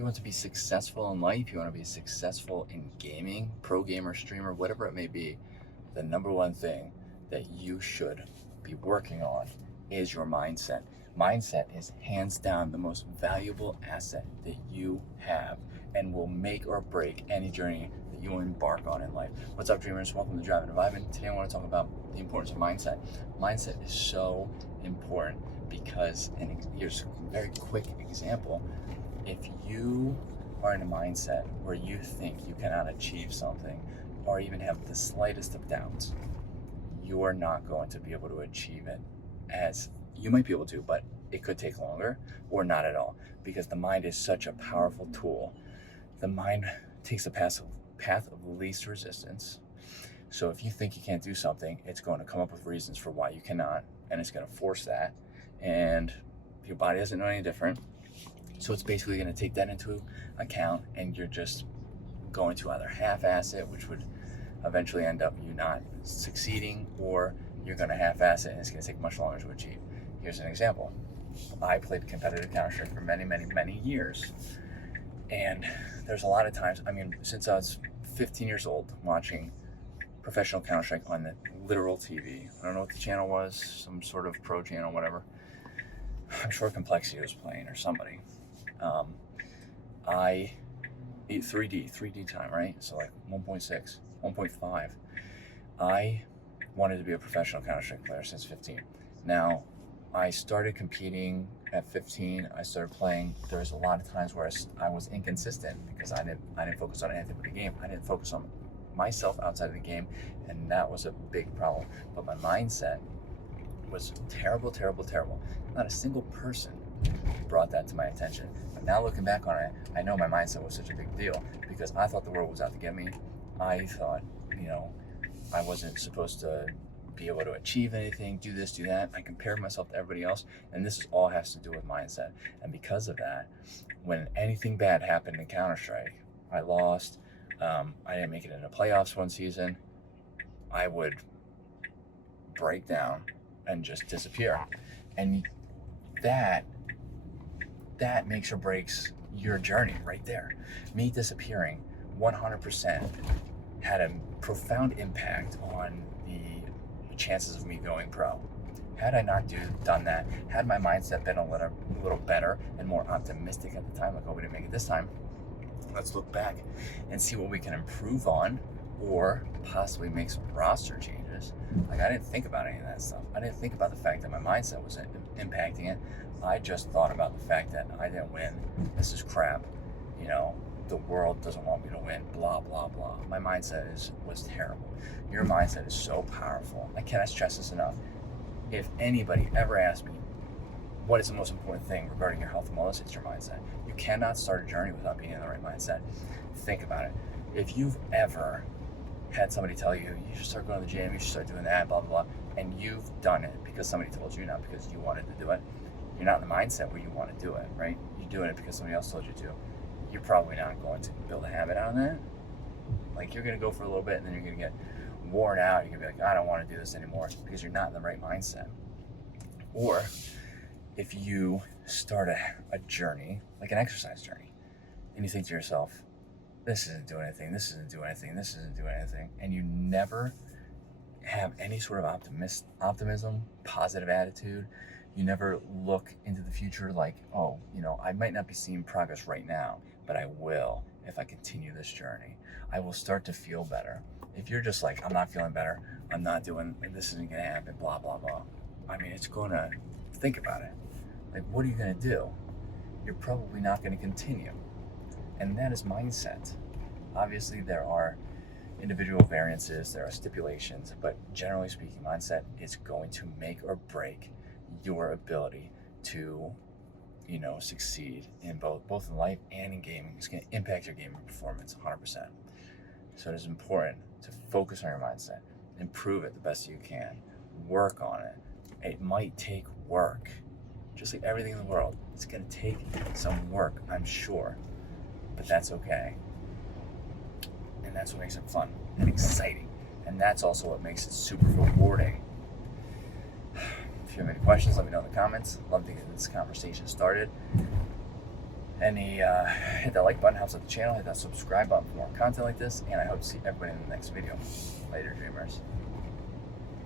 You want to be successful in life, you want to be successful in gaming, pro gamer, streamer, whatever it may be, the number one thing that you should be working on is your mindset. Mindset is hands down the most valuable asset that you have and will make or break any journey that you embark on in life. What's up, dreamers? Welcome to Driving to Vibe. And today I want to talk about the importance of mindset. Mindset is so important because, and here's a very quick example, if you are in a mindset where you think you cannot achieve something or even have the slightest of doubts, you are not going to be able to achieve it. As you might be able to, but it could take longer or not at all, because the mind is such a powerful tool. The mind takes the path of least resistance. So if you think you can't do something, it's going to come up with reasons for why you cannot, and it's going to force that, and your body doesn't know any different. So it's basically going to take that into account, and you're just going to either half-ass it, which would eventually end up you not succeeding, or you're going to half-ass it and it's going to take much longer to achieve. Here's an example. I played competitive Counter-Strike for many years, and there's a lot of times, since I was 15 years old, watching professional Counter-Strike on the literal TV. I don't know what the channel was, some sort of pro channel, whatever. I'm sure Complexity was playing or somebody. I 3D time, right? So like 1.6, 1.5. I wanted to be a professional Counter-Strike player since 15. Now, I started competing at 15. I started playing. There was a lot of times where I was inconsistent because I didn't focus on anything but the game. I didn't focus on myself outside of the game, and that was a big problem. But my mindset was terrible. Not a single person brought that to my attention. But now looking back on it, I know my mindset was such a big deal because I thought the world was out to get me. I thought, I wasn't supposed to be able to achieve anything, do this, do that. I compared myself to everybody else, and this all has to do with mindset. And because of that, when anything bad happened in Counter-Strike, I lost, I didn't make it into playoffs one season, I would break down and just disappear. And that makes or breaks your journey right there. Me disappearing 100% had a profound impact on the chances of me going pro. Had I not done that, had my mindset been a little better and more optimistic at the time, like, oh, we didn't make it this time, let's look back and see what we can improve on, or possibly make some roster changes. Like, I didn't think about any of that stuff. I didn't think about the fact that my mindset was impacting it. I just thought about the fact that I didn't win. This is crap. The world doesn't want me to win. Blah, blah, blah. My mindset was terrible. Your mindset is so powerful. I cannot stress this enough. If anybody ever asks me, what is the most important thing regarding your health and wellness, it's your mindset. You cannot start a journey without being in the right mindset. Think about it. If you've ever had somebody tell you, you should start going to the gym, you should start doing that, blah, blah, blah, and you've done it because somebody told you, not because you wanted to do it, you're not in the mindset where you want to do it, right? You're doing it because somebody else told you to. You're probably not going to build a habit on that. Like, you're going to go for a little bit and then you're going to get worn out. You're going to be like, I don't want to do this anymore, because you're not in the right mindset. Or if you start a journey, like an exercise journey, and you think to yourself, this isn't doing anything, this isn't doing anything, and you never have any sort of optimism, positive attitude, you never look into the future like, oh, I might not be seeing progress right now, but I will if I continue this journey. I will start to feel better. If you're just like, I'm not feeling better, I'm not doing, this isn't going to happen, blah, blah, blah. It's going to, think about it. Like, what are you going to do? You're probably not going to continue. And that is mindset. Obviously, there are individual variances, there are stipulations, but generally speaking, mindset is going to make or break your ability to, succeed in both in life and in gaming. It's going to impact your gaming performance 100%. So it is important to focus on your mindset, improve it the best you can, work on it. It might take work, just like everything in the world. It's going to take some work, I'm sure, but that's okay. And that's what makes it fun and exciting. And that's also what makes it super rewarding. If you have any questions, let me know in the comments. Love to get this conversation started. Hit that like button, helps out the channel. Hit that subscribe button for more content like this, and I hope to see everybody in the next video. Later, dreamers.